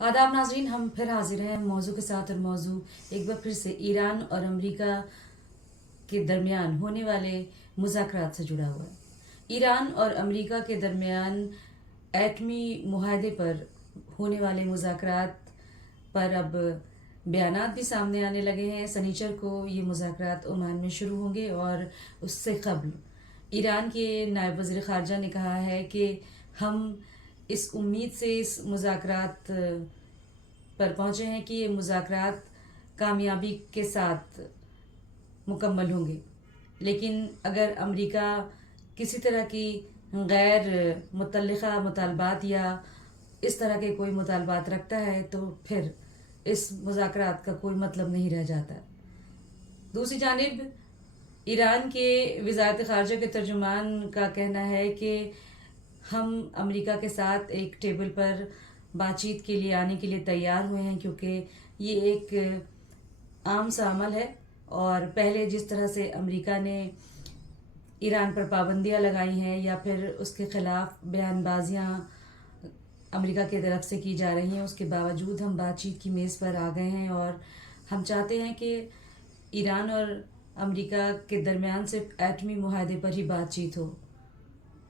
आदाब नाजरीन, हम फिर हाजिर हैं मौजू के साथ। और मौजू एक बार फिर से ईरान और अमेरिका के दरमियान होने वाले मुज़ाकरात से जुड़ा हुआ है। ईरान और अमेरिका के दरमियान एटमी मुआहदे पर होने वाले मुज़ाकरात पर अब बयानात भी सामने आने लगे हैं। सनीचर को ये मुज़ाकरात ओमान में शुरू होंगे और उससे कबल ईरान के नायब वज़ीर ख़ारजा ने कहा है कि हम इस उम्मीद से इस मुज़ाकरात पर पहुँचे हैं कि ये मुज़ाकरात कामयाबी के साथ मुकम्मल होंगे, लेकिन अगर अमेरिका किसी तरह की गैर मुतल्लिक़ा मुतालबात या इस तरह के कोई मुतालबात रखता है तो फिर इस मुज़ाकरात का कोई मतलब नहीं रह जाता। दूसरी जानिब ईरान के वज़ारत ख़ारजा के तर्जुमान का कहना है कि हम अमेरिका के साथ एक टेबल पर बातचीत के लिए आने के लिए तैयार हुए हैं, क्योंकि ये एक आम सा अमल है। और पहले जिस तरह से अमेरिका ने ईरान पर पाबंदियां लगाई हैं या फिर उसके ख़िलाफ़ बयानबाजियां अमेरिका की तरफ से की जा रही हैं, उसके बावजूद हम बातचीत की मेज़ पर आ गए हैं और हम चाहते हैं कि ईरान और अमेरिका के दरमियान सिर्फ एटमी मुआहदे पर ही बातचीत हो।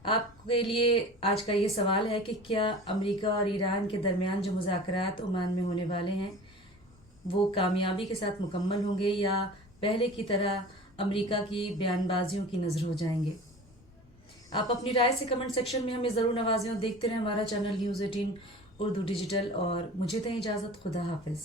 आपके लिए आज का ये सवाल है कि क्या अमेरिका और ईरान के दरमियान जो मुज़ाकरात ओमान में होने वाले हैं वो कामयाबी के साथ मुकम्मल होंगे या पहले की तरह अमेरिका की बयानबाजियों की नज़र हो जाएंगे। आप अपनी राय से कमेंट सेक्शन में हमें ज़रूर नवाजें और देखते रहें हमारा चैनल न्यूज़ 18 उर्दू डिजिटल। और मुझे दें इजाज़त। खुदा हाफिज़।